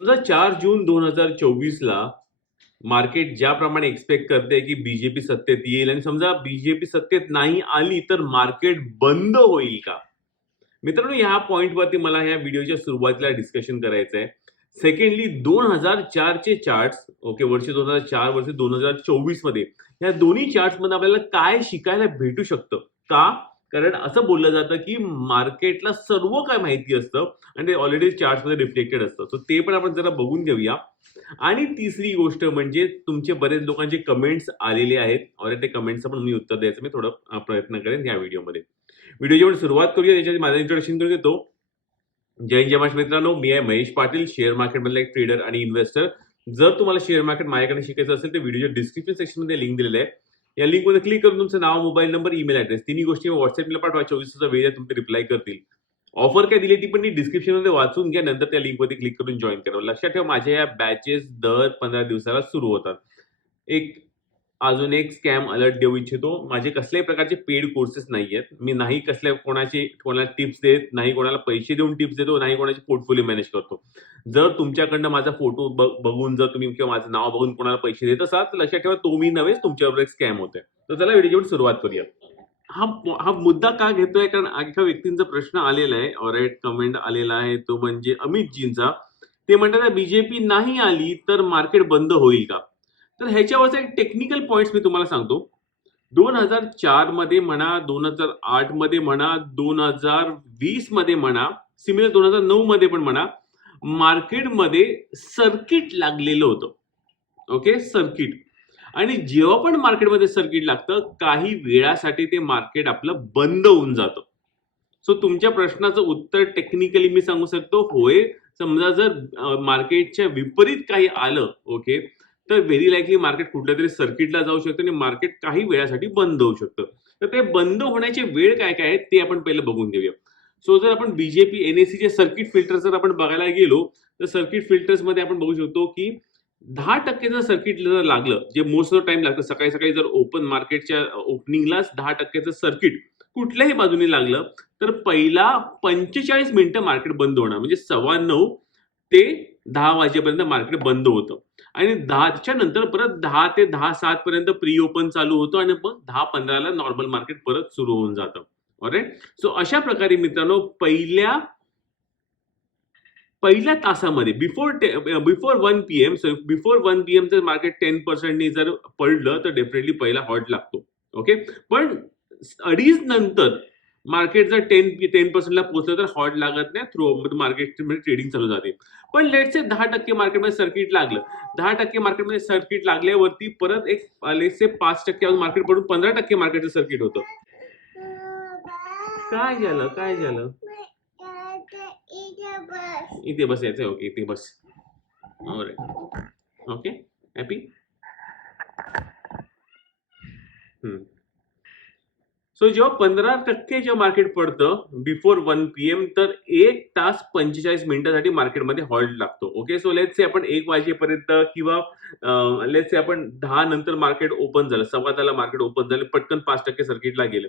समजा चार जून दोन हजार चोवीस ला मार्केट ज्याप्रमाणे एक्सपेक्ट करते की बीजेपी सत्तेत येईल आणि समजा बीजेपी सत्तेत नाही आली तर मार्केट बंद होईल का? मित्रांनो ह्या पॉईंटवरती मला ह्या व्हिडिओच्या सुरुवातीला डिस्कशन करायचं आहे सेकंडली दोन हजार चारचे चार्ट्स ओके वर्ष दोन हजार चार वर्ष दोन हजार चोवीसमध्ये या दोन्ही चार्टमध्ये आपल्याला काय शिकायला भेटू शकतं? का? कारण असं बोललं जातं की मार्केटला सर्व काय माहिती असतं आणि ते ऑलरेडी चार्टमध्ये रिफ्लेक्टेड असतं. सो ते पण आपण जरा बघून घेऊया. आणि तिसरी गोष्ट म्हणजे तुमचे बरेच लोकांचे कमेंट्स आलेले आहेत. ऑलरेडी ते कमेंट्सचं पण मी उत्तर द्यायचं मी थोडं प्रयत्न करेन या व्हिडिओमध्ये व्हिडिओची आपण सुरुवात करूया त्याच्यात माझं इंट्रोडक्शन करून देतो जय जमाश मित्रांनो. मी आहे महेश पाटील शेअर मार्केटमधला एक ट्रेडर आणि इन्व्हेस्टर जर तुम्हाला शेअर मार्केट माझ्याकडे शिकायचं असेल तर व्हिडिओच्या डिस्क्रिप्शन सेक्शनमध्ये लिंक दिलेलं आहे. या लिंकमध्ये क्लिक करून तुमचं नाव मोबाईल नंबर ईमेल ऍड्रेस तिन्ही गोष्टी व्हॉट्सअपला पाठवा. चोवीस तासाचा वेळ तुमचे रिप्लाय करतील. ऑफर काय दिली ती पण मी डिस्क्रिप्शनमध्ये वाचून घ्या नंतर त्या लिंकवरती क्लिक करून जॉईन करा. लक्षात ठेवा माझ्या या बॅचेस दर पंधरा दिवसाला सुरू होतात. एक अजून एक स्कॅम अलर्ट देऊ इच्छितो. माझे कसल्याही प्रकारचे पेड कोर्सेस नाही आहेत मी नाही कसल्या कोणाचे कोणाला टिप्स देत नाही कोणाला पैसे देऊन टिप्स देतो नाही कोणाची पोर्टफोलिओ मॅनेज करतो. जर तुमच्याकडनं माझा फोटो बघून जर तुम्ही किंवा माझं नाव बघून कोणाला पैसे देत असाल तर लक्षात ठेवा तो मी नव्हेच तुमच्याबरोबर एक स्कॅम होतोय. तर चला व्हिडिओ सुरुवात करूया. हा हा मुद्दा का घेतोय? कारण एका व्यक्तींचा प्रश्न आलेला आहे. ऑरेट कमेंट आलेला आहे. तो म्हणजे अमितजींचा ते म्हणतात बीजेपी नाही आली तर मार्केट बंद होईल का? तर ह्याच्यावरचा एक टेक्निकल पॉईंट्स मी तुम्हाला सांगतो. दोन हजार चारमध्ये म्हणा दोन हजार आठमध्ये म्हणा दोन हजार वीसमध्ये म्हणा सिमिलर दोन हजार नऊ मध्ये पण म्हणा मार्केटमध्ये सर्किट लागलेलं होतं. ओके सर्किट आणि जेव्हा पण मार्केटमध्ये सर्किट लागतं काही वेळासाठी ते मार्केट आपलं बंद होऊन जातं. सो तुमच्या प्रश्नाचं उत्तर टेक्निकली मी सांगू शकतो होय समजा जर मार्केटच्या विपरीत काही आलं ओके तर व्हेरी लाईकली मार्केट कुठल्या तरी सर्किटला जाऊ शकतं आणि मार्केट काही वेळासाठी बंद होऊ शकतं. तर ते बंद होण्याचे वेळ काय काय आहेत ते आपण पहिलं बघून घेऊया. सो जर आपण बीजेपी एनएसीचे सर्किट फिल्टर जर आपण बघायला गेलो तर सर्किट फिल्टर्समध्ये आपण बघू शकतो की दहा टक्के जर सर्किट जर लागलं जे मोस्ट ऑफ टाइम लागतं सकाळी सकाळी जर ओपन मार्केटच्या ओपनिंगलाच दहा टक्क्याचं सर्किट कुठल्याही बाजूने लागलं तर पहिला पंचेचाळीस मिनिटं मार्केट बंद होणार. म्हणजे सव्वा नऊ ते दहा वाजेपर्यंत मार्केट बंद होतं. आणि दहाच्या नंतर परत दहा ते दहा सात पर्यंत प्री ओपन चालू होतो आणि मग दहा पंधराला नॉर्मल मार्केट परत सुरू होऊन जातं. सो अशा प्रकारे मित्रांनो पहिल्या पहिल्या तासामध्ये before before one P M so before one P M जर मार्केट टेन पर्सेंटनी जर पडलं तर डेफिनेटली पहिला हॉट लागतो. ओके पण अडीच नंतर मार्केट जर टेन टेन पर्सेंटला पोहोचलं तर हॉट लागत नाही थ्रू मार्केटमध्ये ट्रेडिंग चालू जाते. पण लेटचे दहा टक्के मार्केटमध्ये सर्किट लागलं. दहा टक्के मार्केटमध्ये सर्किट लागल्यावरती परत एक लेटसे पाच टक्के मार्केट पडून पंधरा टक्के मार्केटचं सर्किट होतं. काय झालं? काय झालं? इथे बस यायचं ओके इथे बस. ओके हॅपी सो जेव्हा पंधरा टक्के जेव्हा मार्केट पडतं बिफोर वन पी एम तर एक तास पंचेचाळीस मिनिटासाठी मार्केटमध्ये हॉल्ट लागतो. ओके सो लेट्स से आपण एक वाजेपर्यंत किंवा लेट्स से आपण दहा नंतर मार्केट ओपन झालं सव्वा दहाला मार्केट ओपन झालं पटकन पाच टक्के सर्किटला गेलं.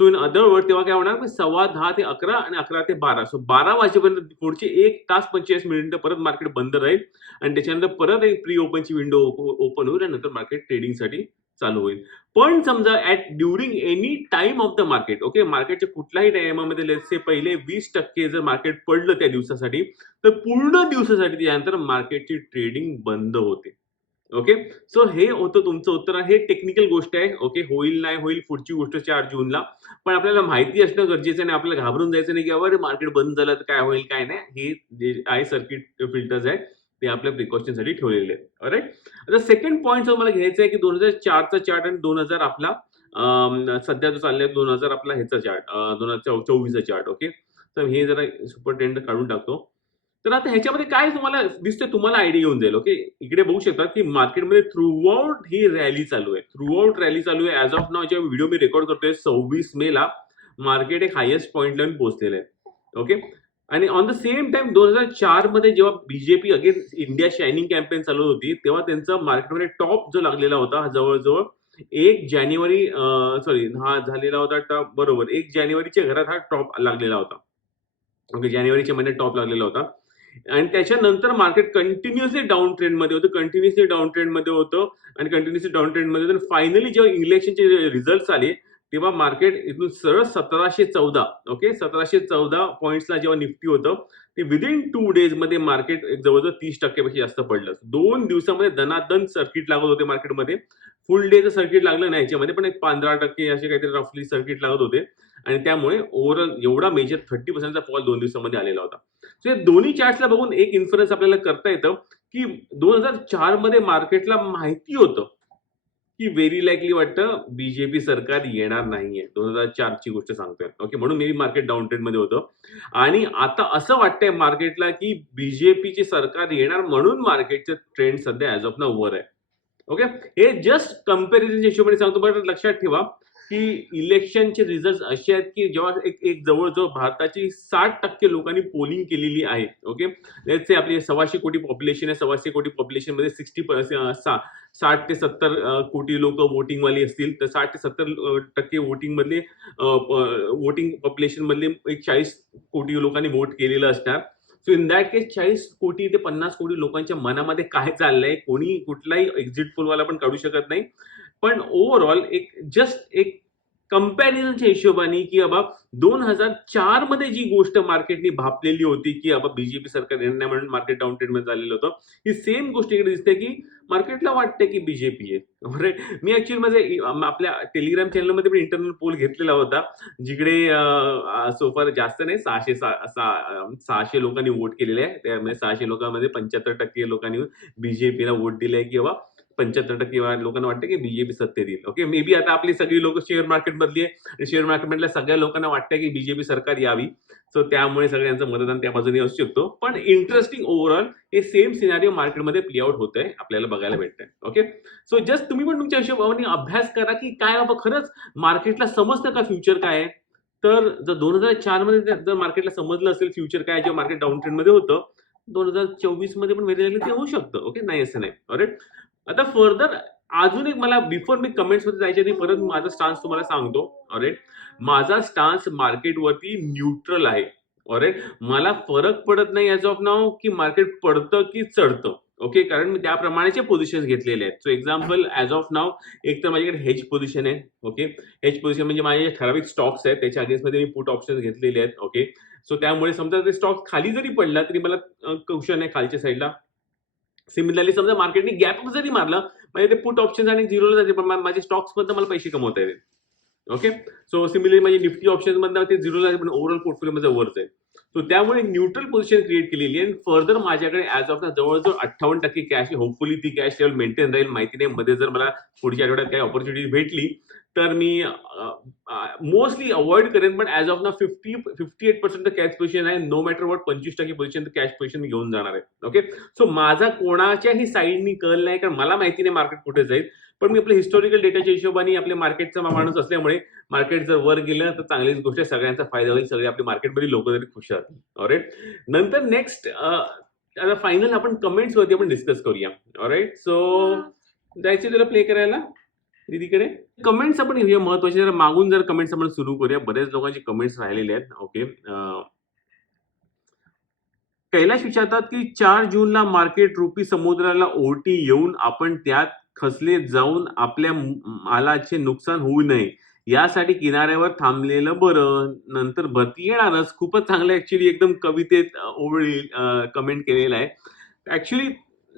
सो इन अदर वर्ड तेव्हा काय होणार? सव्वा दहा ते अकरा आणि अकरा ते बारा. सो बारा वाजेपर्यंत पुढचे एक तास पंचेचाळीस मिनिटं परत मार्केट बंद राहील. आणि त्याच्यानंतर परत एक प्री ओपनची विंडो ओपन होईल आणि नंतर मार्केट ट्रेडिंगसाठी चालू होईल. पण समजा at during any time of the market okay मार्केटच्या कुठल्याही टायमामध्ये लेटसे पहिले वीस टक्के जर मार्केट पडलं त्या दिवसासाठी तर पूर्ण दिवसासाठी त्यानंतर मार्केटची ट्रेडिंग बंद होते. ओके सो हे होतं तुमचं उत्तर हे टेक्निकल गोष्ट आहे. ओके होईल नाही होईल पुढची गोष्ट चार जूनला. पण आपल्याला माहिती असणं गरजेचं नाही आपल्याला घाबरून जायचं नाही की अरे मार्केट बंद झालं तर काय होईल काय नाही. हे जे आहे सर्किट फिल्टर्स आहेत. ते आपल्या प्रिकॉशनसाठी ठेवलेले आहेत. राईट आता सेकंड पॉईंट जो मला घ्यायचा आहे की दोन हजार चारचा चार्ट आणि दोन हजार आपला सध्या जो चाललाय दोन हजार आपला ह्याचा चार्ट दोन हजार चोवीसचा चार्ट ओके तर हे जरा सुपर टेंड काढून टाकतो. तर आता ह्याच्यामध्ये काय तुम्हाला दिसतंय तुम्हाला आयडिया येऊन जाईल ओके इकडे बघू शकता की मार्केटमध्ये थ्रूआउट ही रॅली चालू आहे. थ्रूआउट रॅली चालू आहे. ऍज ऑफ नाव जेव्हा व्हिडिओ मी रेकॉर्ड करतोय सव्वीस मे ला मार्केट एक हायेस्ट पॉईंटला पोहोचलेलं आहे. ओके आणि ऑन द सेम टाइम दोन हजार चारमध्ये जेव्हा BJP again India shining campaign चालू होती तेव्हा त्यांचा मार्केटमध्ये टॉप जो लागलेला होता हा जवळजवळ एक जानेवारी सॉरी हा झालेला होता बरोबर एक जानेवारीच्या घरात हा टॉप लागलेला होता. ओके जानेवारीच्या महिन्यात टॉप लागलेला होता. आणि त्याच्यानंतर मार्केट कंटिन्युअसली डाऊन ट्रेंडमध्ये होतं कंटिन्युअसली डाऊन ट्रेंडमध्ये होतं आणि कंटिन्युअसली डाऊन ट्रेंडमध्ये होतं. फायनली जेव्हा इलेक्शनचे रिझल्ट आले तेव्हा मार्केट इथून सरळ सतराशे चौदा ओके? सतराशे चौदा पॉईंट्सला जेव्हा निफ्टी होतं ते विदिन टू डेजमध्ये मार्केट जवळजवळ तीस टक्क्यापेक्षा जास्त पडलं. दोन दिवसामध्ये दनादन सर्किट लागत होते मार्केटमध्ये. फुल डेचं सर्किट लागलं नाही याच्यामध्ये पण एक पंधरा टक्के असे काहीतरी रफली सर्किट लागत होते. आणि त्यामुळे ओव्हरऑल एवढा मेजर थर्टी पर्सेंटचा फॉल दोन दिवसामध्ये आलेला होता. सो या दोन्ही चार्ट्सला बघून एक इन्फ्लुएन्स आपल्याला करता येतं की दोन हजार चारमध्ये मार्केटला माहिती होतं की व्हेरी लाईकली वाटतं बीजेपी सरकार येणार नाहीये. दोन हजार चारची गोष्ट सांगतोय. ओके म्हणून मी मार्केट डाऊन ट्रेंडमध्ये होतं. आणि आता असं वाटतंय मार्केटला की बीजेपीचे सरकार येणार म्हणून मार्केटचं ट्रेंड सध्या ऍज ऑफ ना वर आहे. ओके हे जस्ट कम्पॅरिझनच्या हिशोबाने सांगतो. बट लक्षात ठेवा. की इलेक्शनचे रिझल्ट असे आहेत की जेव्हा एक एक जवळजवळ भारताची साठ टक्के लोकांनी पोलिंग केलेली आहे ओके? लेट्स आपली सव्वाशे कोटी पॉप्युलेशन आहे सव्वाशे कोटी पॉप्युलेशनमध्ये सिक्स्टी साठ ते सत्तर कोटी लोक वोटिंगवाली असतील तर साठ ते सत्तर टक्के वोटिंग मधले वोटिंग पॉप्युलेशन मधले एक चाळीस कोटी लोकांनी वोट केलेलं असणार. सो इन दॅट केस चाळीस कोटी ते पन्नास कोटी लोकांच्या मनामध्ये काय चाललंय? कोणी कुठलाही एक्झिट पोलवाला पण काढू शकत नाही. पण ओव्हरऑल एक जस्ट एक कंपॅरिझनच्या हिशोबाने की बाबा दोन हजार चारमध्ये जी गोष्ट मार्केटने भापलेली होती की बाबा बीजेपी सरकार येणार म्हणून मार्केट डाऊन ट्रेंडमध्ये झालेलं होतं ही सेम गोष्ट इकडे दिसते की मार्केटला वाटते की बीजेपी आहे. राईट मी ऍक्च्युअली माझे आपल्या टेलिग्राम चॅनलमध्ये पण इंटरनल पोल घेतलेला होता जिकडे सोफार जास्त नाही सहाशे सहाशे लोकांनी वोट केलेले आहे. त्यामध्ये म्हणजे सहाशे लोकांमध्ये पंच्याहत्तर टक्के लोकांनी बीजेपीला वोट दिले आहे बाबा पंच्याहत्तर टक्के लोकांना वाटतं की बीजेपी सत्तेत येईल. ओके मे बी आता आपली सगळी लोक शेअर मार्केट मधली आहे. आणि शेअर मार्केटमधल्या सगळ्या लोकांना वाटतं की बीजेपी सरकार यावी. सो त्यामुळे सगळ्यांचं मतदान त्या बाजूने असू शकतो. पण इंटरेस्टिंग ओव्हरऑल हे सेम सिनारिओ मार्केटमध्ये प्ले आउट होत आहे आपल्याला बघायला भेटतंय. ओके सो जस्ट तुम्ही पण तुमच्या हिशोबाने अभ्यास करा की काय बाबा खरंच मार्केटला समजतं का फ्युचर काय आहे? तर जर दोन हजार चारमध्ये जर मार्केटला समजलं असेल फ्युचर काय जेव्हा मार्केट डाऊन ट्रेंडमध्ये होतं दोन हजार चोवीसमध्ये पण व्हेरी ते होऊ शकतं. ओके नाही असं नाही. आता फर्दर अजून एक मला बिफोर मी कमेंट्समध्ये जायच्या आधी परत माझा स्टान्स तुम्हाला सांगतो. ऑरेट माझा स्टान्स मार्केटवरती न्यूट्रल आहे. ऑरेट मला फरक पडत नाही ऍज ऑफ नाव की मार्केट पडतं की चढतं. ओके कारण मी त्याप्रमाणेचे पोझिशन घेतलेले आहेत. So example as of now एक तर माझ्याकडे हेज पोझिशन आहे. ओके हेज पोझिशन म्हणजे माझे ठराविक स्टॉक्स आहेत त्याच्या अगेन्स्टमध्ये मी पुट ऑप्शन घेतलेले आहेत. ओके सो त्यामुळे समजा ते स्टॉक खाली जरी पडला तरी मला क्वेश्चन आहे खालच्या साईडला सिमिलरली समजा मार्केटने गॅप जरी मारलं म्हणजे ते पुट ऑप्शन आणि झिरोला जाते पण माझे स्टॉक्स मधनं मला पैसे कमवता येते ओके सो सिमिलरली माझे निफ्टी ऑप्शन मधनं ते झिरोला पण ओव्हरऑल पोर्टफोलिओ मध्ये वरच आहे. सो त्यामुळे न्यूट्रल पोझिशन क्रिएट केलेली आहे. आणि फर्दर माझ्याकडे ऍज ऑफ ना जवळजवळ अठ्ठावन्न टक्के कॅश होपफुली ती कॅश लेवल मेंटेन राहील. माहिती नाही मध्ये जर मला पुढच्या आठवड्यात काही ऑपॉर्च्युनिटी भेटली तर मी मोस्टली अवॉइड करेन पण ऍज ऑफ ना fifty fifty eight percent cash position आहे. नो मॅटर वॉट पंचवीस टक्के पोझिशन कॅश पोझिशन घेऊन जाणार आहे. ओके सो माझा कोणाच्याही साईडनी कल नाही कारण मला माहिती नाही मार्केट कुठे जाईल. पण मी आपल्या हिस्टॉरिकल डेटाच्या हिशोबाने आपल्या मार्केटचा माणूस असल्यामुळे मार्केट जर वर गेलं तर चांगलीच गोष्ट आहे. सगळ्यांचा फायदा होईल. सगळे आपल्या मार्केटमध्ये लोक तरी खुश राहतील. ऑरेट नंतर नेक्स्ट आता फायनल आपण कमेंट्स वरती आपण डिस्कस करूया. ऑराईट सो जायचे तुला प्ले करायला? दीदीकडे कमेंट्स आपण घेऊया महत्त्वाचे जर मागून जर कमेंट्स आपण सुरू करूया. बरेच लोकांचे कमेंट्स राहिलेले आहेत ओके कैलाश विचारतात की चार जूनला मार्केट रुपी समुद्राला ओटी येऊन आपण त्यात खसले जाऊन आपल्या मालाचे नुकसान होऊ नये. यासाठी किनाऱ्यावर थांबलेलं बरं. नंतर भरती येणारच. खूपच चांगलं ऍक्च्युली एकदम कवितेत ओवळी कमेंट केलेलं आहे. ऍक्च्युली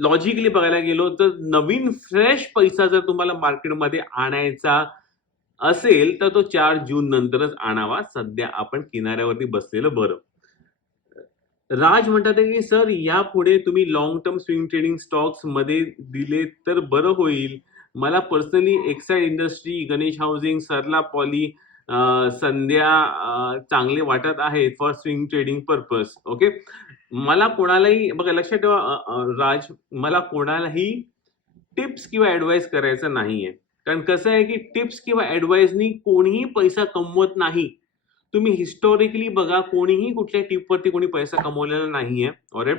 लॉजिकली बघायला गेलो तर नवीन फ्रेश पैसा जर तुम्हाला मार्केटमध्ये आणायचा असेल तर तो चार जून नंतरच आणावा. सध्या आपण किनाऱ्यावरती बसलेलं बरं. राज म्हणतात की सर यापुढे तुम्ही लॉंग टर्म स्विंग ट्रेडिंग स्टॉक्समध्ये दिले तर बरं होईल. मला personally Exide industry Ganesh housing Sarla poly Sandhya चांगले वाटत आहेत for swing trading purpose okay मला कोणालाही बघा लक्षात ठेवा राज मला कोणालाही टिप्स किंवा ऍडवाइस करायचं नाहीये. कारण कसं आहे की टिप्स किंवा ऍडवाइसनी कोणीही पैसा कमवत नाही. तुम्ही हिस्टॉरिकली बघा कोणीही कुठल्या टिपवरती कोणी पैसा कमवलेला नाहीये. ऑरे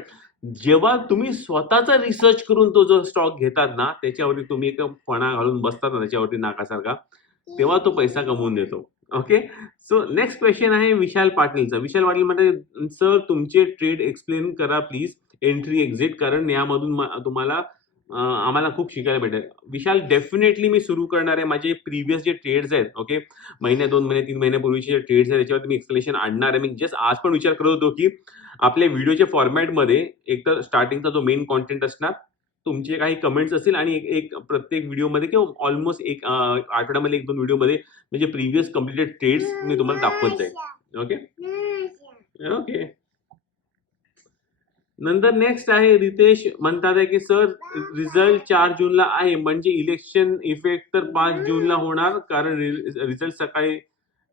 जेव्हा तुम्ही स्वतःचा रिसर्च करून तो जो स्टॉक घेतात ना त्याच्यावरती तुम्ही एक फणा घालून बसतात ना त्याच्यावरती नाकासारखा तेव्हा तो पैसा कमवून देतो. ओके सो नेक्स्ट क्वेश्चन आहे विशाल पाटीलचा. विशाल पाटील म्हणजे सर तुमचे ट्रेड एक्सप्लेन करा प्लीज एंट्री एक्झिट कारण यामधून तुम्हाला आम्हाला खूप शिकायला भेटेल. विशाल डेफिनेटली मी सुरू करणार आहे. माझे प्रिव्हियस जे ट्रेड्स आहेत ओके महिने दोन महिने तीन महिन्यापूर्वीचे जे ट्रेड्स आहेत त्याच्यावरती मी एक्सप्लेनेशन आणणार आहे. मी जस्ट आज पण विचार करत होतो की आपल्या व्हिडिओच्या फॉर्मॅटमध्ये एक तर स्टार्टिंगचा जो मेन कॉन्टेंट असणार तुमचे काही कमेंट्स असतील आणि एक एक प्रत्येक व्हिडिओमध्ये किंवा ऑलमोस्ट एक आठवड्यामध्ये एक दोन व्हिडिओमध्ये म्हणजे प्रिव्हियस कम्प्लिटेड ट्रेड्स मी तुम्हाला दाखवत जाईल. ओके ओके नंतर नेक्स्ट आहे रितेश म्हणतात आहे की सर रिझल्ट चार जूनला आहे. म्हणजे इलेक्शन इफेक्ट तर पाच जूनला होणार. कारण रिझल्ट सकाळी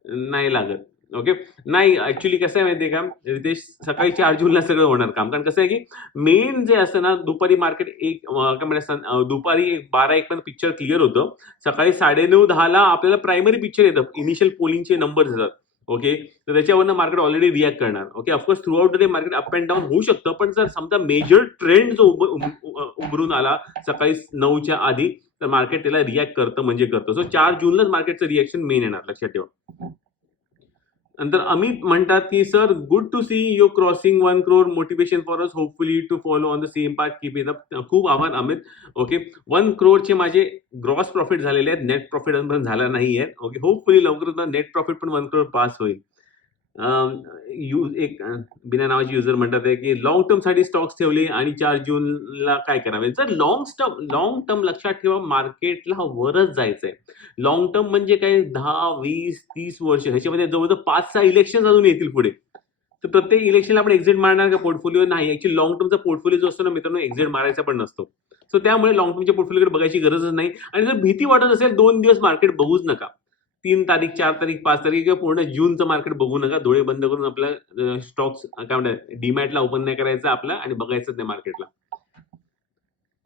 नाही लागत. ओके नाही ऍक्च्युली कसं आहे माहितीये का? रितेश सकाळी चार जूनला सगळं होणार काम. कारण कसं आहे की मेन जे असतं ना दुपारी मार्केट एक काय म्हणतात दुपारी एक बारा एक पण पिक्चर क्लिअर होतं. सकाळी साडेनऊ दहाला आपल्याला प्रायमरी पिक्चर येतं. इनिशियल पोलिंगचे नंबर येतात. ओके तर त्याच्यावरनं मार्केट ऑलरेडी रिॲक्ट करणार. Okay of course throughout the day market up and down होऊ शकतं. पण जर समजा मेजर ट्रेंड जो उभरून आला सकाळी नऊच्या आधी तर मार्केट त्याला रिॲक्ट करतं म्हणजे करतं. सो चार जूनलाच मार्केटचं रिॲक्शन मेन येणार. लक्षात ठेवा. नंतर अमित म्हणतात की sir good to see you crossing one crore motivation for us hopefully to follow on the same part keep it up खूप आभार अमित. ओके वन क्रोरचे माझे ग्रॉस प्रॉफिट झालेले आहेत. नेट प्रॉफिट अजून झाला नाही आहे ओके होपफुली लवकरच नेट प्रॉफिट पण वन क्रोर पास होईल. यूज यू एक बिना नावाचे युजर म्हणतात आहे की लॉंग टर्मसाठी स्टॉक्स ठेवले आणि चार जूनला काय करावे? जर लॉंग टर्म लॉंग टर्म लक्षात ठेवा मार्केटला वरच जायचंय. लॉंग टर्म म्हणजे काय? दहा वीस तीस वर्ष. ह्याच्यामध्ये जवळजवळ पाच सहा इलेक्शन अजून येतील पुढे. तर प्रत्येक इलेक्शनला आपण एक्झिट मारणार का पोर्टफोलिओ नाही. ऍक्च्युली लॉंग टर्मचा पोर्टफोलिओ जो असतो ना मित्रांनो एक्झिट मारायचा पण नसतो. सो त्यामुळे लॉंग टर्मच्या पोर्टफोलिओकडे बघायची गरजच नाही. आणि जर भीती वाटत असेल दोन दिवस मार्केट बघूच नका. तीन तारीख चार तारीख पाच तारीख किंवा पूर्ण जूनचं मार्केट बघू नका. डोळे बंद करून आपल्या स्टॉक्स काय म्हणतात डीमॅटला ओपन नाही करायचं आपला आणि बघायचं त्या मार्केटला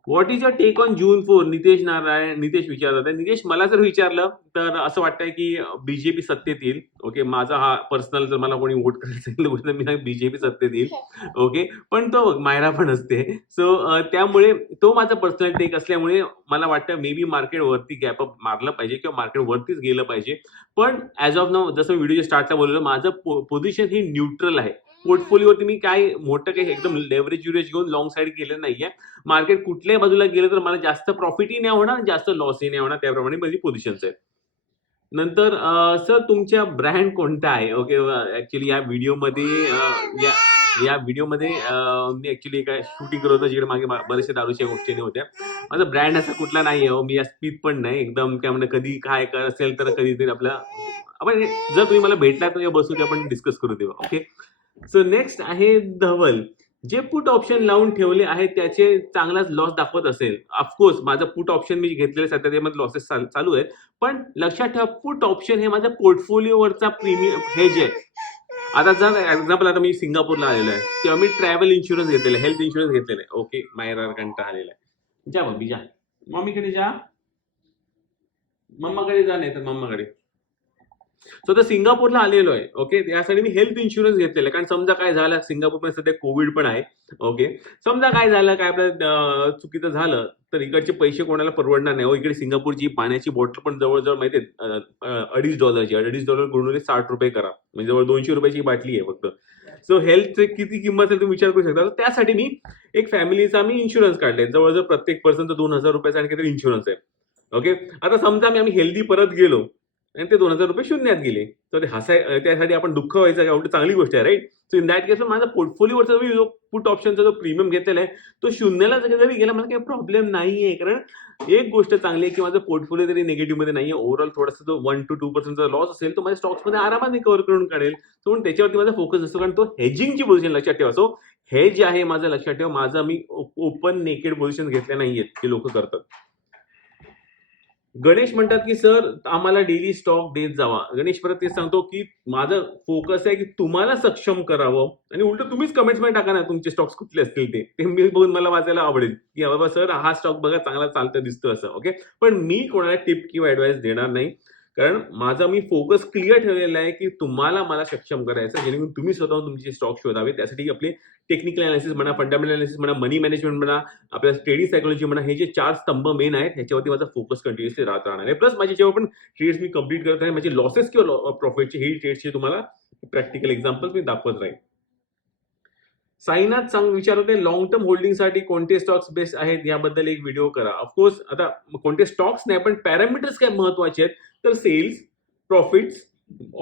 what is your take on June four Nitesh Narayan Nitesh विचारत आहे. नितेश मला जर विचारलं तर असं वाटतंय की बीजेपी सत्तेत येईल. ओके माझा हा पर्सनल जर मला कोणी वोट करायला सांगितलं मी बीजेपी सत्तेत येईल. ओके पण तो बघ, मायरा पण असते. सो त्यामुळे तो माझा पर्सनल टेक असल्यामुळे मला वाटतं मे बी मार्केट वरती गॅप अप मारलं पाहिजे किंवा मार्केट वरतीच गेलं पाहिजे. पण ऍज ऑफ नाव जसं व्हिडिओच्या स्टार्टला बोललो माझं पोझिशन हे न्यूट्रल आहे. पोर्टफोलिओवरती मी काय मोठं काही एकदम लेवरेज युरेज घेऊन लॉंग साईड केलं नाहीये. मार्केट कुठल्याही बाजूला गेलं तर मला जास्त प्रॉफिटही नाही होणार जास्त लॉसही नाही होणार. त्याप्रमाणे माझी पोझिशन्स आहेत नंतर सर तुमच्या ब्रँड कोणता आहे? ओके ऍक्च्युली या व्हिडिओमध्ये या या व्हिडिओमध्ये मी ऍक्च्युली काय शूटिंग करत होतो जिकडे मागे बरेचसे बऱ्याचशा दारूच्या गोष्टी होत्या. माझा ब्रँड असा कुठला नाही आहे हो. मी या स्पीत पण नाही. एकदम काय म्हणा कधी काय असेल तर कधीतरी आपला आपण जर तुम्ही मला भेटला तर बसू ते आपण डिस्कस करू तेव्हा ओके सो नेक्स्ट आहे धवल. जे पुट ऑप्शन लावून ठेवले आहे त्याचे चांगलाच लॉस दाखवत असेल. ऑफकोर्स माझं पुट ऑप्शन मी घेतलेले सध्या त्यामध्ये लॉसेस चालू आहेत. पण लक्षात ठेवा पुट ऑप्शन हे माझ्या पोर्टफोलिओवरचा प्रीमियम हेज आहे. आता जर एक्झाम्पल आता मी सिंगापूरला आलेलो आहे. तेव्हा मी ट्रॅव्हल इन्शुरन्स घेतलेला हेल्थ इन्शुरन्स घेतलेला आहे. ओके मायरार कंटा आलेला आहे. जा मम्मी जा. मम्मीकडे जा. मम्माकडे जा नाही तर मम्माकडे. सो तर सिंगापूरला आलेलो आहे ओके यासाठी मी हेल्थ इन्शुरन्स घेतलेला आहे. कारण समजा काय झालं सिंगापूरमध्ये सध्या कोविड पण आहे ओके समजा काय झालं काय आपलं चुकीचं झालं तर इकडचे पैसे कोणाला परवडणार नाही. हो इकडे सिंगापूरची पाण्याची बॉटल पण जवळजवळ माहिती अडीच डॉलरची अडीच डॉलर गुणवले साठ रुपये करा. म्हणजे जवळ दोनशे रुपयाची बाटली आहे फक्त. सो हेल्थचे किती किंमत आहे तुम्ही विचार करू शकता. त्यासाठी मी एक फॅमिलीचा मी इन्शुरन्स काढले जवळजवळ प्रत्येक पर्सनचा दोन हजार रुपयाचा आणि काहीतरी इन्शुरन्स आहे. ओके आता समजा मी आम्ही हेल्दी परत गेलो. आणि ते दोन हजार रुपये शून्यात गेले. तर ते हसाय त्यासाठी आपण दुःख व्हायचं का चांगली गोष्ट आहे right so in that case माझा पोर्टफोलिओवरचा मी जो पुट ऑप्शनचा जो प्रीमियम घेतलेला आहे तो शून्याला जरी जरी गेला मला काही प्रॉब्लेम नाही आहे कारण एक गोष्ट चांगली आहे की माझा पोर्टफोलिओ तरी निगेटिव्हमध्ये नाही आहे ओव्हरऑल थोडासा जो वन टू टू पर्सेंटचा लॉस असेल तो माझ्या स्टॉक्समध्ये आरामाने कव्हर करून काढेल. सो म्हणून त्याच्यावरती माझा फोकस असतो कारण तो हेजिंगची पोझिशन लक्षात ठेवा. सो हे जे आहे माझं लक्षात ठेवा. माझं मी ओपन नेकेड पोझिशन घेतल्या नाहीयेत की लोक करतात. गणेश म्हणतात की सर आम्हाला डेली स्टॉक देत जावा. गणेश परत ते सांगतो की माझं फोकस आहे की तुम्हाला सक्षम करावं. आणि उलट तुम्हीच कमेंट्समध्ये टाका ना तुमचे स्टॉक्स कुठले असतील ते? ते मी बघून मला वाचायला आवडेल. की बाबा सर हा स्टॉक बघा चांगला चालतं दिसतो असं. ओके पण मी कोणाला टिप किंवा ऍडवाइस देणार नाही. कारण माझा मी फोकस क्लिअर ठेवलेला आहे की तुम्हाला मला सक्षम करायचं जेणेकरून तुम्ही स्वतःहून तुमचे स्टॉक शोधावे. त्यासाठी आपले टेक्निकल अनालिसिस म्हणा फंडामेंटल अनालिसिस म्हणा मनी मॅनेजमेंट म्हणा आपल्या ट्रेडिंग सायकोलॉजी म्हणा हे जे चार स्तंभ मेन आहेत ह्याच्यावरती माझा फोकस कंटिन्युअसली राहत राहणार आहे. प्लस माझे जेव्हा पण ट्रेड्स मी कंप्लीट करत आहे. माझे लॉसेस किंवा प्रॉफिटचे हे ट्रेड्सचे तुम्हाला प्रॅक्टिकल एक्झाम्पल मी दाखवत राहील साईनाथ सांग विचार होते लॉंग टर्म होल्डिंगसाठी कोणते स्टॉक्स बेस्ट आहेत याबद्दल एक व्हिडिओ करा. ऑफकोर्स आता कोणते स्टॉक्स नाही पण पॅरामीटर्स काय महत्त्वाचे आहेत तर sales profits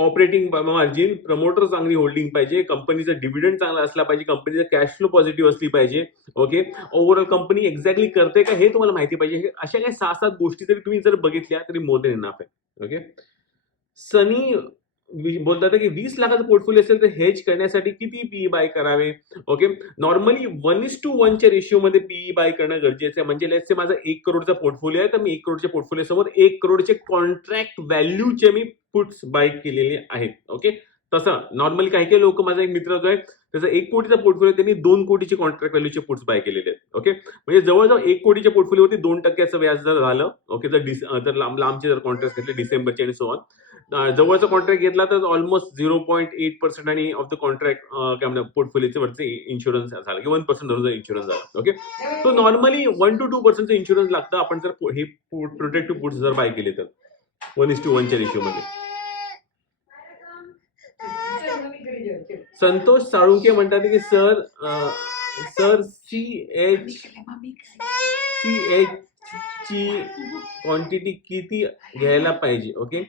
operating margin promoter चांगली होल्डिंग पाहिजे कंपनीचा डिव्हिडंड चांगला असला पाहिजे कंपनीचा कॅश फ्लो पॉझिटिव्ह असली पाहिजे ओके ओव्हरऑल कंपनी एक्झॅक्टली करते का हे तुम्हाला माहिती पाहिजे. हे अशा काही सहा सात गोष्टी जरी तुम्ही जर बघितल्या तरी मोर देन इनाफ आहे ओके सनी बोलतात की वीस लाखाचं पोर्टफोलिओ असेल तर हेज करण्यासाठी किती पीई बाय करावे? Okay normally one is to वनच्या रेशिओमध्ये पीई बाय करणं गरजेचं आहे. म्हणजे लेट्स से माझा एक करोडचा पोर्टफोलिओ आहे तर मी एक करोडच्या पोर्टफोलिओ समोर एक करोडचे कॉन्ट्रॅक्ट व्हॅल्यूचे मी पुट्स बाय केलेले आहेत. ओके तसं नॉर्मली काही काही लोक माझा एक मित्र जो आहे त्याचा एक कोटीचा पोर्टफोलिओ त्यांनी दोन कोटीचे कॉन्ट्रॅक्ट व्हॅल्यूचे पुट्स बाय केलेले आहेत. ओके म्हणजे जवळजवळ एक कोटीच्या पोर्टफोलिओवरती दोन टक्क्याचं व्याज जर झालं ओके जर डिस जर लांब लांबचे जर कॉन्ट्रॅक्ट घेतले डिसेंबरचे आणि सो जवळचा कॉन्ट्रॅक्ट घेतला तर almost zero point eight percent आणि ऑफ द कॉन्ट्रॅक्ट काय म्हणतात पोर्टफोलिओचे वरचे इन्शुरन्स झाला की वन पर्सेंट धरून इन्शुरन्स झाला ओके तो नॉर्मली वन टू टू पर्सेंटचं इन्शुरन्स लागतं आपण जर हे प्रोटेक्टिव्ह पुट्स जर बाय केले तर वन इज टू वनच्या रेशिओमध्ये संतोष साळुंके म्हणतात की sir sir C H C H ची क्वांटिटी किती घ्यायला पाहिजे ओके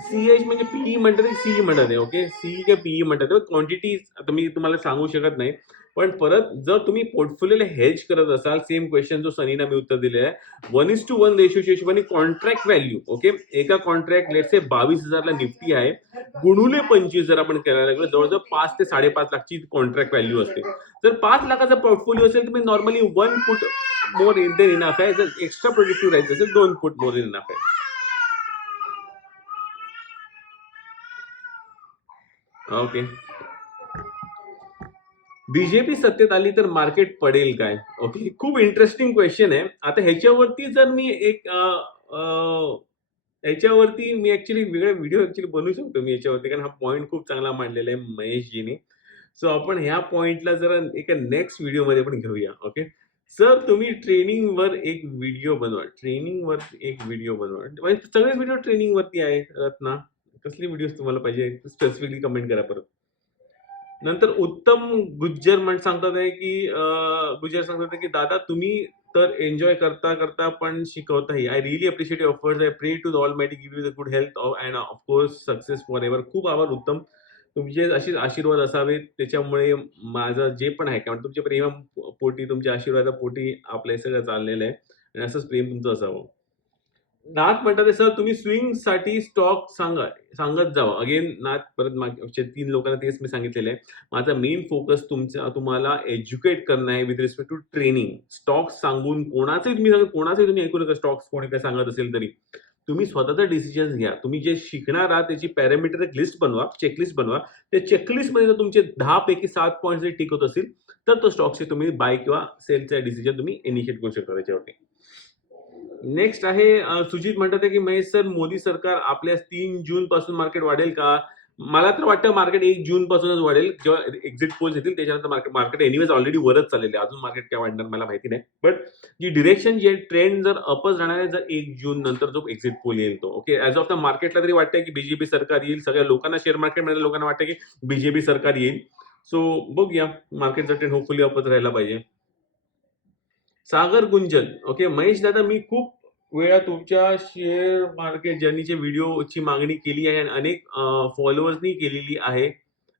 सी एच म्हणजे पीई म्हणतात सी म्हणतात आहे ओके सी का पीई म्हणतात. क्वांटिटी आता मी तुम्हाला सांगू शकत नाही. पण परत जर तुम्ही पोर्टफोलिओला हेज करत असाल सेम क्वेश्चन जो सनीना मी उत्तर दिलेला आहे. वन इज टू वन रेशिओच्या हिशोबाने कॉन्ट्रॅक्ट व्हॅल्यू ओके एका कॉन्ट्रॅक्ट लेट से बावीस हजारला निफ्टी आहे. गुणुले पंचवीस जर आपण करायला लागलो जवळजवळ पाच ते साडेपाच लाखची कॉन्ट्रॅक्ट व्हॅल्यू असते. जर पाच लाखाचा पोर्टफोलिओ असेल तर normally one foot more in than enough आहे. जर एक्स्ट्रा प्रोडक्टिव्ह राहायचं असेल दोन फूट मोर इन इनाफ आहे. ओके बीजेपी सत्तेत आली तर मार्केट पडेल काय? ओके खूप इंटरेस्टिंग क्वेश्चन आहे. आता ह्याच्यावरती जर मी एक ह्याच्यावरती मी ऍक्च्युली वेगळा व्हिडिओ ऍक्च्युली बनवू शकतो मी याच्यावरती कारण हा पॉईंट खूप चांगला मांडलेला आहे महेशजीने. सो आपण ह्या पॉईंटला जरा एका नेक्स्ट व्हिडिओमध्ये पण घेऊया ओके सर तुम्ही ट्रेनिंगवर एक व्हिडिओ बनवा. ट्रेनिंगवर एक व्हिडिओ बनवा. म्हणजे सगळे व्हिडिओ ट्रेनिंगवरती आहे रत्ना. कसली व्हिडिओ तुम्हाला पाहिजे? स्पेसिफिकली कमेंट करा परत. नंतर उत्तम गुज्जर म्हण सांगतात आहे की गुज्जर सांगतात की दादा तुम्ही तर एन्जॉय करता करता पण शिकवताही. I really appreciate offers I pray to the almighty give you the good health and of course success forever खूप आभार उत्तम. तुमचे असेच आशीर्वाद असावेत. त्याच्यामुळे माझं जे पण आहे कारण तुमच्या प्रेम पोटी तुमच्या आशीर्वादापोटी आपलं हे सगळं चाललेलं आहे. आणि असंच प्रेम तुमचं असावं. नाथ म्हणतात सर तुम्ही स्विंगसाठी स्टॉक सांगा सांगत जावा. अगेन नाथ परत मागच्या तीन लोकांना तेच मी सांगितलेलं आहे. माझा मेन फोकस तुमचा तुम्हाला एज्युकेट करणं आहे with respect to training stocks सांगून कोणाचंही तुम्ही सांगा कोणाचंही तुम्ही ऐकू नका स्टॉक्स कोणी काय सांगत असेल तरी. तुम्ही स्वतःचा डिसिजन घ्या. तुम्ही जे शिकणार आहात त्याची पॅरामीटर एक लिस्ट बनवा चेकलिस्ट बनवा. त्या चेकलिस्टमध्ये जर तुमचे दहा पैकी सात पॉईंट जर टिक होत असतील तर तो स्टॉकचे तुम्ही बाय किंवा सेलचा डिसिजन तुम्ही इनिशिएट करू शकता त्याच्यावरती. नेक्स्ट आहे सुजित म्हणतात की महेश सर मोदी सरकार आपल्या तीन जून पासून मार्केट वाढेल का? मला तर वाटतं मार्केट एक जून पासूनच वाढेल. जेव्हा एक्झिट पोल्स येतील त्याच्यानंतर मार्केट मार्केट एनिवेज ऑलरेडी वरच चाललेले अजून मार्केट काय वाढणार मला माहिती नाही. बट जी डिरेक्शन जी आहे ट्रेंड जर अपच राहणार आहे जर एक जून नंतर जो एक्झिट पोल येईल तो. ओके ऍज ऑफ द मार्केटला तरी वाटतंय की बीजेपी सरकार येईल. सगळ्या लोकांना शेअर मार्केटमध्ये लोकांना वाटतं की बीजेपी सरकार येईल. सो बघूया. मार्केटचा ट्रेंड होपफुली अपच राहायला पाहिजे. सागर गुंजन. ओके महेश दादा मी खूप वेळा तुमच्या शेअर मार्केट जर्नीचे व्हिडिओची मागणी केली आहे आणि अनेक फॉलोअर्सनी केलेली आहे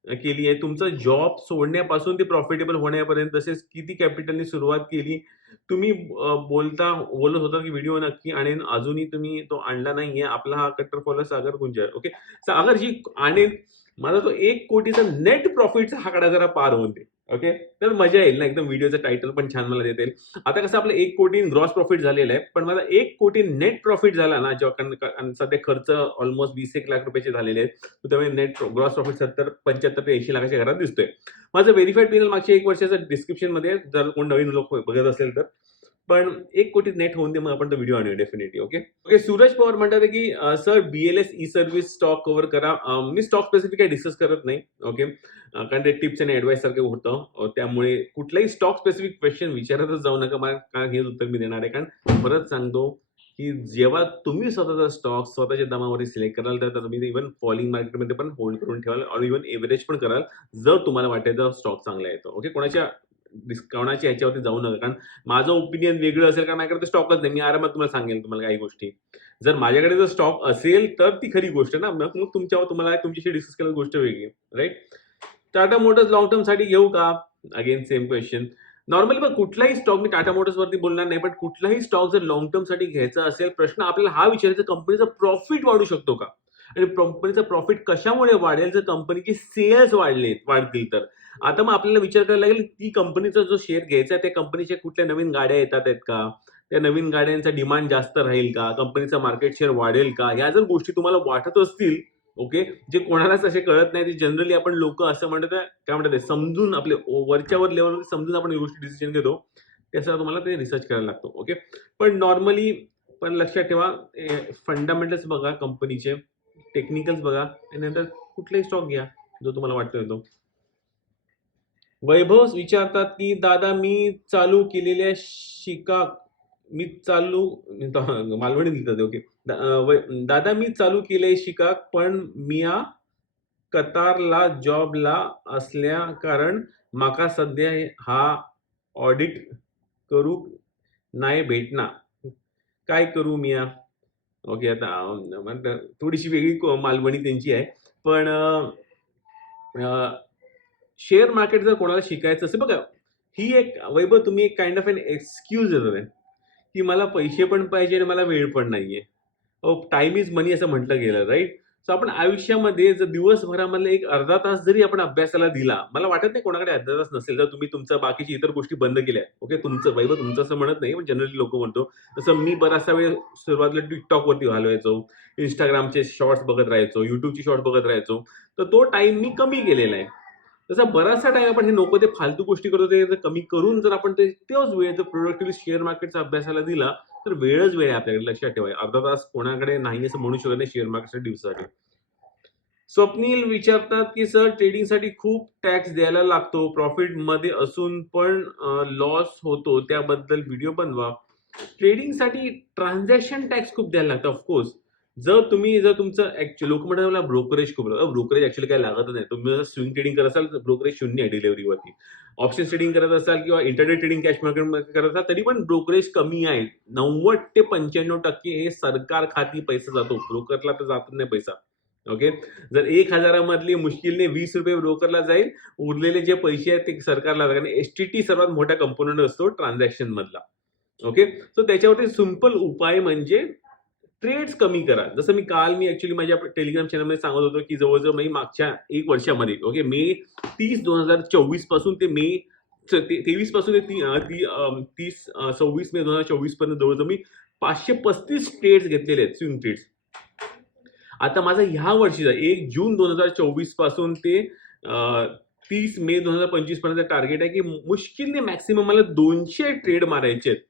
केली आहे. तुमचा जॉब सोडण्यापासून ते प्रॉफिटेबल होण्यापर्यंत तसेच किती कॅपिटलनी सुरुवात केली तुम्ही बोलता बोलत होता की व्हिडिओ नक्की आणेन अजूनही तुम्ही तो आणला नाहीये. आपला हा कट्टर फॉलोअर सागर गुंजर ओके सागर जी आणेन. माझा तो एक कोटीचा नेट प्रॉफिटचा आकडा जरा पार होऊन दे. ओके तर मजा येईल ना एकदम व्हिडिओचं टायटल पण छान मला देता येईल. आता कसं आपलं एक कोटी ग्रॉस प्रॉफिट झालेलं आहे पण माझा एक कोटी नेट प्रॉफिट झाला ना जेव्हा सध्या खर्च ऑलमोस्ट वीस एक लाख रुपयाचे झालेले आहेत त्यामुळे नेट ग्रॉस प्रॉफिट सत्तर पंच्याहत्तर ते ऐंशी लाखाच्या घरात दिसतोय. माझं व्हेरीफाईड पॅनल मागच्या एक वर्षाचं डिस्क्रिप्शनमध्ये जर कोण नवीन लोक बघत असेल तर पण एक कोटी नेट होऊन दे मग आपण तो video आणूया definitely okay okay Suraj Pawar म्हणतात की sir BLS E service stock cover करा. मी स्टॉक स्पेसिफिक काही डिस्कस करत नाही ओके कारण ते टिप्स आणि ऍडवाइस सारखं होतं. त्यामुळे कुठलाही स्टॉक स्पेसिफिक क्वेश्चन विचारतच जाऊ नका. मला का हेच उत्तर मी देणार आहे? कारण परत सांगतो की जेव्हा तुम्ही स्वतःचा स्टॉक स्वतःच्या दमावरती सिलेक्ट कराल तर तुम्ही इव्हन फॉलिंग मार्केटमध्ये पण होल्ड करून ठेवाल आणि इव्हन एव्हरेज पण कराल जर तुम्हाला वाटेल तर स्टॉक चांगला येतो ओके कोणाच्या डिस्काउंटच्या ह्याच्यावरती जाऊ नका. कारण माझं ओपिनियन वेगळं असेल कारण माझ्याकडे स्टॉकच नाही. मी आरामात तुम्हाला सांगेल तुम्हाला काही गोष्टी. जर माझ्याकडे जर स्टॉक असेल तर ती खरी गोष्ट ना. मग मग तुमच्यावर तुम्हाला तुमच्याशी डिस्कस केलेली गोष्ट वेगळी. राईट टाटा मोटर्स लॉंग टर्मसाठी घेऊ का? अगेन सेम क्वेश्चन नॉर्मली पण कुठलाही स्टॉक मी टाटा मोटर्स वरती बोलणार नाही. पण कुठलाही स्टॉक जर लॉंग टर्मसाठी घ्यायचा असेल प्रश्न आपल्याला हा विचारायचा कंपनीचा प्रॉफिट वाढू शकतो का? आणि कंपनीचा प्रॉफिट कशामुळे वाढेल? जर कंपनीचे सेल्स वाढले वाढतील तर. आता मग आपल्याला विचार करायला लागेल ती कंपनीचा जो शेअर घ्यायचा आहे त्या कंपनीच्या कुठल्या नवीन गाड्या येतात आहेत का? त्या नवीन गाड्यांचा डिमांड जास्त राहील का? कंपनीचा मार्केट शेअर वाढेल का? ह्या जर गोष्टी तुम्हाला वाटत असतील ओके जे कोणालाच असे कळत नाही ते जनरली आपण लोक असं म्हणतात काय म्हणतात समजून आपले वरच्यावर लेवलवर समजून आपण गोष्टी डिसिजन घेतो त्याचा तुम्हाला ते रिसर्च करायला लागतो ओके पण नॉर्मली पण लक्षात ठेवा फंडामेंटल्स बघा कंपनीचे टेक्निकल्स बघा आणि नंतर कुठलाही स्टॉक घ्या जो तुम्हाला वाटतो येतो. वैभव विचारतात की दादा मी चालू केलेल्या शिका मी चालू मालवणी लिहितात ओके. दा- वै- दादा मी चालू केले शिकाक पण मिया कतारला जॉबला असल्या कारण माका सध्या हा ऑडिट करू नाही भेटणार. काय करू मिया? ओके आता थोडीशी वेगळी को- मालवणी त्यांची आहे. पण शेअर मार्केट जर कोणाला शिकायचं असेल बघा ही एक वैभव तुम्ही एक काइंड ऑफ एन एक्सक्यूज देतो आहे की मला पैसे पण पाहिजे आणि मला वेळ पण नाहीये. टाइम इज मनी असं म्हटलं गेलं राईट सो आपण आयुष्यामध्ये जर दिवसभरामध्ये एक अर्धा तास जरी आपण अभ्यासाला दिला मला वाटत नाही कोणाकडे अर्धा तास नसेल जर तुम्ही तुमचं बाकीची इतर गोष्टी बंद केल्या. ओके तुमचं वैभव तुमचं असं म्हणत नाही पण जनरली लोक म्हणतो. तसं मी बराचसा वेळ सुरुवातीला टिकटॉकवरती घालवायचो इंस्टाग्रामचे शॉर्ट्स बघत राहायचो युट्यूबचे शॉर्ट्स बघत राहायचो. तर तो टाइम मी कमी केलेला आहे. तसा बराचसा टाइम आपण हे नको ते फालतू गोष्टी करतो ते जर कमी करून जर आपण ते तोच वेळ जर प्रोडक्टिव्ह शेअर मार्केटचा अभ्यासाला दिला तर वेळच वेळ आहे आपल्याकडे लक्षात ठेवाय अर्धा तास कोणाकडे नाही असं म्हणू शकत नाही शेअर मार्केटच्या दिवसासाठी. स्वप्नील विचारतात की सर ट्रेडिंगसाठी खूप टॅक्स द्यायला लागतो प्रॉफिटमध्ये असून पण लॉस होतो त्याबद्दल व्हिडिओ बनवा. ट्रेडिंगसाठी ट्रान्झॅक्शन टॅक्स खूप द्यायला लागतो ऑफकोर्स जर तुम्ही जर तुमचं ऍक्च्युअली लोक म्हणतात मला ब्रोकरेज खूप ब्रोकरेज ऍक्च्युअली काय लागत नाही. तुम्ही जर स्विंग ट्रेडिंग करत असाल तर ब्रोकरेज शून्य आहे डिलिव्हरीवरती ऑप्शन ट्रेडिंग करत असाल किंवा इंटरनेट ट्रेडिंग कॅश मार्केट करत असाल तरी पण ब्रोकरेज कमी आहे. नव्वद ते पंच्याण्णव टक्के हे सरकार खाती पैसा जातो. ब्रोकरला तर जात नाही पैसा. ओके जर एक हजारामधली मुश्किलने वीस रुपये ब्रोकरला जाईल उरलेले जे पैसे आहेत ते सरकारला जातात. कारण एस टी टी सर्वात मोठा कंपोनंट असतो ट्रान्झॅक्शन मधला. ओके सो त्याच्यावरती सिंपल उपाय म्हणजे ट्रेड्स कमी करा. जसं मी काल मी ऍक्च्युली माझ्या टेलिग्राम चॅनलमध्ये सांगत होतो की जवळजवळ मी मागच्या एक वर्षामध्ये ओके मे तीस दोन हजार चोवीसपासून ते मे तेवीसपासून ते ती- ती तीस सव्वीस मे दोन हजार चोवीसपर्यंत जवळजवळ मी पाचशे पस्तीस ट्रेड्स घेतलेले आहेत स्विंग ट्रेड्स आता माझा ह्या वर्षीचा एक जून दोन हजार चोवीसपासून ते तीस मे दोन हजार पंचवीसपर्यंत टार्गेट आहे की मुश्किलने मॅक्सिमम मला दोनशे ट्रेड मारायचे आहेत.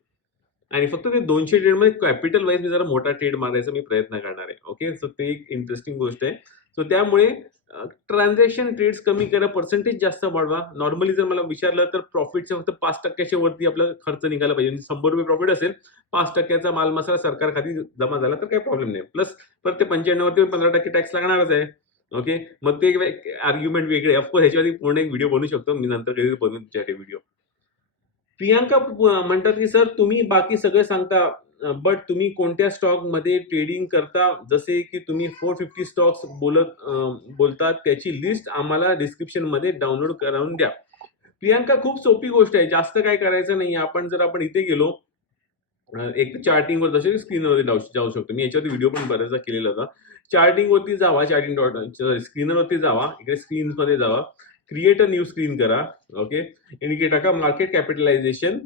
आणि फक्त ते दोनशे ट्रेडमध्ये कॅपिटल वाईज मी जरा मोठा ट्रेड मारायचा मी प्रयत्न करणार आहे. ओके सो ते एक इंटरेस्टिंग गोष्ट आहे. सो त्यामुळे ट्रान्झॅक्शन ट्रेड्स कमी करा पर्सेंटेज जास्त वाढवा. नॉर्मली जर मला विचारलं तर प्रॉफिटच्या फक्त पाच टक्क्याच्या वरती आपला खर्च निघाला पाहिजे. म्हणजे शंभर रुपये प्रॉफिट असेल पाच टक्क्याचा माल मसाला सरकार खाती जमा झाला तर काही प्रॉब्लेम नाही. प्लस परत ते पंच्याण्णव वरती पंधरा टक्के टॅक्स लागणारच आहे. ओके मग ते आर्ग्युमेंट वेगळे ऑफकोर्स ह्याच्यावरती पूर्ण एक व्हिडिओ बनवू शकतो. मी नंतर कधी बनवून तुमच्यासाठी व्हिडिओ प्रियांका म्हणतात की सर तुम्ही बाकी सगळं सांगता बट तुम्ही कोणत्या स्टॉकमध्ये ट्रेडिंग करता? जसे की तुम्ही फोर फिफ्टी स्टॉक्स बोलत बोलतात त्याची लिस्ट आम्हाला डिस्क्रिप्शनमध्ये डाउनलोड करून द्या. प्रियांका खूप सोपी गोष्ट आहे. जास्त काय करायचं नाही आपण जर आपण इथे गेलो एक चार्टिंग वर जसे स्क्रीनवरती जाऊ जाऊ शकतो. मी याच्यावरती व्हिडिओ पण बऱ्याचदा केलेला होता. चार्टिंग वरती जावा चार्टिंग डॉट स्क्रीनवरती जावा. इकडे स्क्रीन मध्ये जावा. क्रिएट अ न्यू स्क्रीन करा. ओके इकडे टाका market capitalization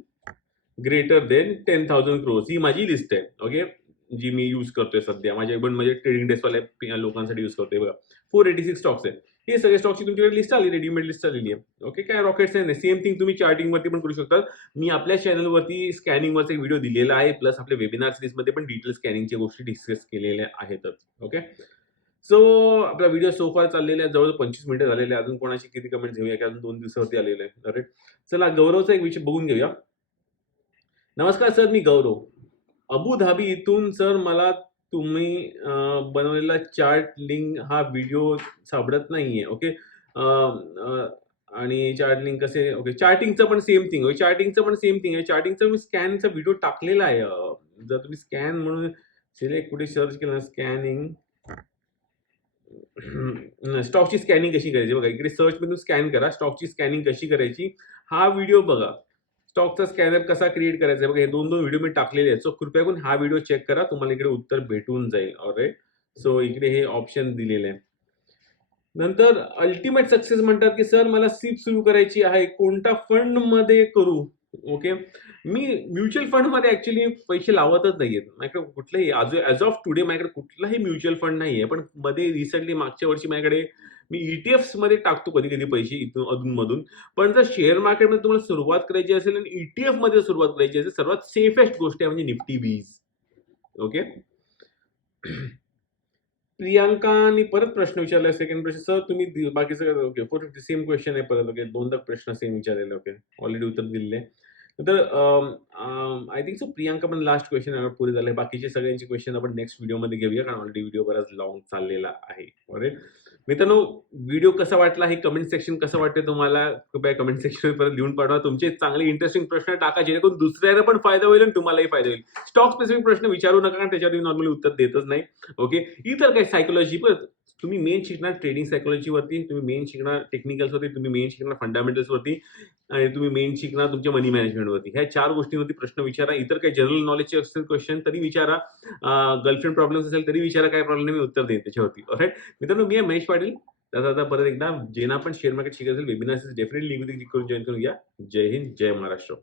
greater than ten thousand crores ही माझी लिस्ट आहे. ओके जी मी यूज करतोय सध्या. माझ्या पण म्हणजे ट्रेडिंग डेस्कवाल्या लोकांसाठी यूज करतोय बघा. फोर एटी सिक्स स्टॉक्स आहे हे सगळे स्टॉकची तुमच्याकडे लिस्ट आली रेडीमेड लिस्ट आलेली आहे. ओके काय रॉकेट्स नाही सेम थिंग तुम्ही चार्टिंगवरती पण करू शकता. मी आपल्या चॅनलवरती स्कॅनिंगवरचा एक व्हिडिओ दिलेला आहे. प्लस आपल्या वेबिनार सिरीजमध्ये पण डिटेल स्कॅनिंगच्या गोष्टी डिस्कस केलेल्या आहेतच. ओके सो आपला व्हिडिओ सोफा चाललेला आहे. जवळ पंचवीस मिनिटं झालेले आहे अजून कोणाशी किती कमेंट घेऊया की अजून दोन दिवसावरती आलेले आहे. अरे चला गौरवचा एक विषय बघून घेऊया. नमस्कार सर मी गौरव. अबुधाबी इथून सर मला तुम्ही बनवलेला चार्ट लिंक हा व्हिडिओ सापडत नाहीये ओके आणि चार्ट लिंक कसे ओके चार्टिंगचं पण सेम थिंग आहे चार्टिंगचं पण सेम थिंग आहे. चार्टिंगचं मी स्कॅनचा व्हिडिओ टाकलेला आहे. जर तुम्ही स्कॅन म्हणून सिलेक्ट कुठे सर्च केलं स्कॅनिंग स्टॉकची स्कॅनिंग कशी करायची? बघा इकडे सर्च मधून स्कॅन करा स्टॉकची स्कॅनिंग कशी करायची? हा व्हिडिओ बघा. स्टॉकचा स्कॅनर कसा क्रिएट करायचा आहे? बघा हे दोन दोन व्हिडिओ मी टाकलेले आहेत. सो कृपया करून हा व्हिडिओ चेक करा. तुम्हाला इकडे उत्तर भेटून जाईल. ऑलराईट सो इकडे हे ऑप्शन दिलेले आहे. नंतर अल्टिमेट सक्सेस म्हणतात की सर मला सीप सुरू करायची आहे. कोणत्या फंडमध्ये करू? ओके? मी म्युच्युअल फंडमध्ये ऍक्च्युली पैसे लावतच नाहीयेत. माझ्याकडे कुठलंही आज ॲज ऑफ टुडे माझ्याकडे कुठलाही म्युच्युअल फंड नाहीये. पण मध्ये रिसेंटली मागच्या वर्षी माझ्याकडे मी ETFs मध्ये टाकतो कधी कधी पैसे इथून अधून मधून पण जर शेअर मार्केटमध्ये तुम्हाला सुरुवात करायची असेल आणि ईटीएफमध्ये सुरुवात करायची असेल सर्वात सेफेस्ट गोष्ट आहे म्हणजे निफ्टी बीज ओके? प्रियांकाने परत प्रश्न विचारलाय सेकंड प्रश्न. सर तुम्ही बाकी बाकीचं okay four fifty same question आहे परत ओके दोनदा प्रश्न सेम विचारलेले ओके ऑलरेडी उत्तर दिलेले. तर आय थिंक सो प्रियांका पण लास्ट क्वेश्चन पुरे झाले बाकीचे सगळ्यांचे क्वेश्चन आपण नेक्स्ट व्हिडिओमध्ये घेऊया कारण ऑलरेडी व्हिडिओ बराच लॉंग चाललेला आहे. ऑलरेट मित्रांनो व्हिडिओ कसा वाटला हे कमेंट सेक्शन कसं वाटतं तुम्हाला? कृपया कमेंट सेक्शन परत लिहून पाठवा. तुमचे चांगले इंटरेस्टिंग प्रश्न टाका जेणेकरून दुसऱ्याला पण फायदा होईल आणि तुम्हालाही फायदा होईल. स्टॉक स्पेसिफिक प्रश्न विचारू नका कारण त्याच्यावर नॉर्मली उत्तर देतच नाही. ओके इतर काही सायकोलॉजी पण तुम्ही मेन शिकणार ट्रेडिंग सायकोलॉजीवरती तुम्ही मेन शिकणार टेक्निकल्सवरती तुम्ही मेन शिकणार फंडामेंटल्सवरती आणि तुम्ही मेन शिकणार तुमच्या मनी मॅनेजमेंटवरती ह्या चार गोष्टींवरती प्रश्न विचारा. इतर काही जनरल नॉलेजचे असतील क्वेश्चन तरी विचारा. गर्लफ्रेंड प्रॉब्लेम्स असेल तरी विचारा काय प्रॉब्लेम मी उत्तर देईन त्याच्यावरती. राईट मित्रांनो मी आहे महेश पाटील. त्याचा आता परत एकदा जेना पण शेअर मार्केट शिकायचं वेबिनार डेफिनेटली लिंक करून जॉईन करून घ्या जय हिंद जय महाराष्ट्र.